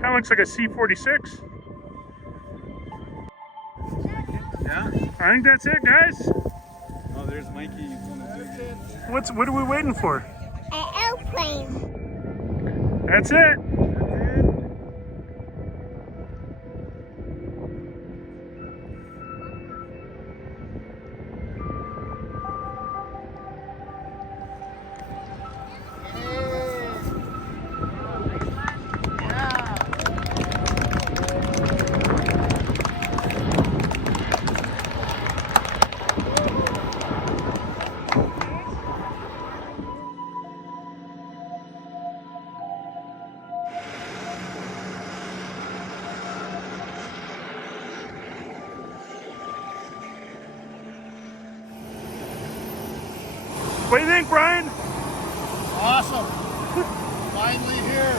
Kind of looks like a C-46. Yeah? I think that's it, guys. Oh, there's Mikey. What are we waiting for? An airplane. That's it. What do you think, Brian? Awesome. Finally here.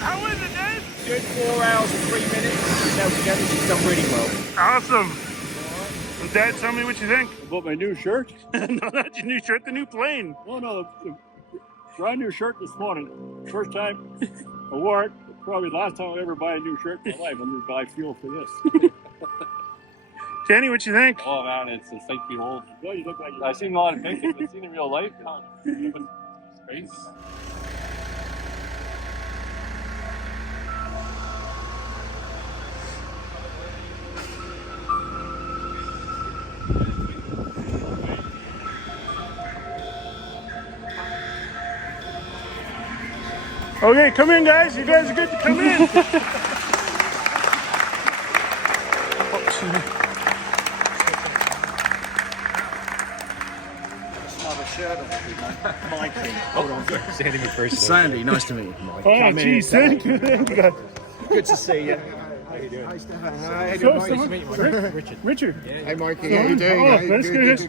How was it, Dave? Good 4 hours and 3 minutes. She's out together. She's done really well. Awesome. So Dad, tell me what you think. About my new shirt? No, that's your new shirt, the new plane. Oh no, the brand new shirt this morning. First time I wore it. Probably the last time I ever buy a new shirt in my life. I'm gonna buy fuel for this. Kenny, what you think? Oh man, it's a sight to behold. Well, you look like I've seen a lot of pictures, but seen in real life, space. Okay, come in, guys. You guys are good to come in. Mikey. Hold on. Sandy McBryan. Sandy, nice to meet you. Oh, geez, thank you. Good to see you. How you doing? Nice to meet you, Richard. Hey, Mikey, how you doing? Oh, that's good.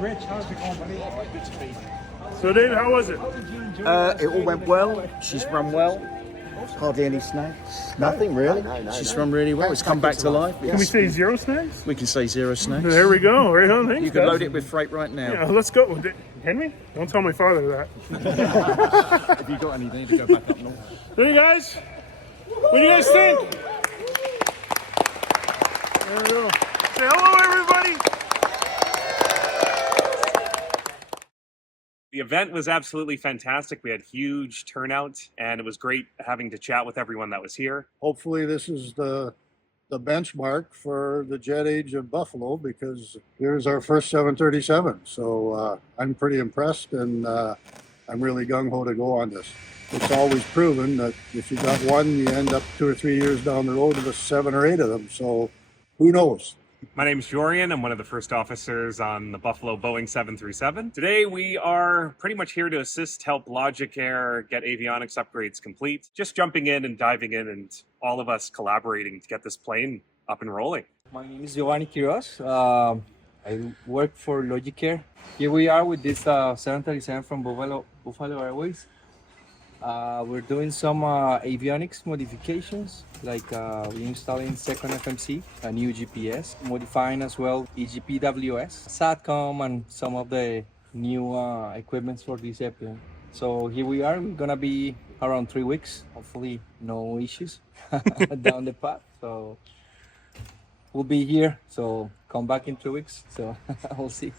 Rich, how's it going, buddy? Good to meet you. So, Dave, how was it? It all went well. She's run well. Hardly any snags. Nothing really. She's run really well. It's come back to life. Can we say 0 snags? We can say 0 snags. There we go. Right on. Thanks, You can guys. load it with freight right now. Yeah, let's go. Can we? Don't tell my father that. Have you got anything to go back up north? There you guys. What do you guys think? There we go. Say hello, everybody. The event was absolutely fantastic. We had huge turnout, and it was great having to chat with everyone that was here. Hopefully this is the benchmark for the jet age of Buffalo, because here's our first 737. So I'm pretty impressed, and I'm really gung-ho to go on this. It's always proven that if you got one, you end up 2 or 3 years down the road with 7 or 8 of them. So who knows? My name is Jorian. I'm one of the first officers on the Buffalo Boeing 737. Today we are pretty much here to help Logic Air get avionics upgrades complete. Just jumping in and diving in, and all of us collaborating to get this plane up and rolling. My name is Giovanni Quiroz. I work for Logic Air. Here we are with this 737 from Buffalo Airways. We're doing some avionics modifications, like we're installing second FMC, a new GPS, modifying as well EGPWS, SATCOM, and some of the new equipments for this airplane. So here we are. We're gonna be around 3 weeks. Hopefully no issues down the path. So we'll be here. So come back in 3 weeks. So we'll see.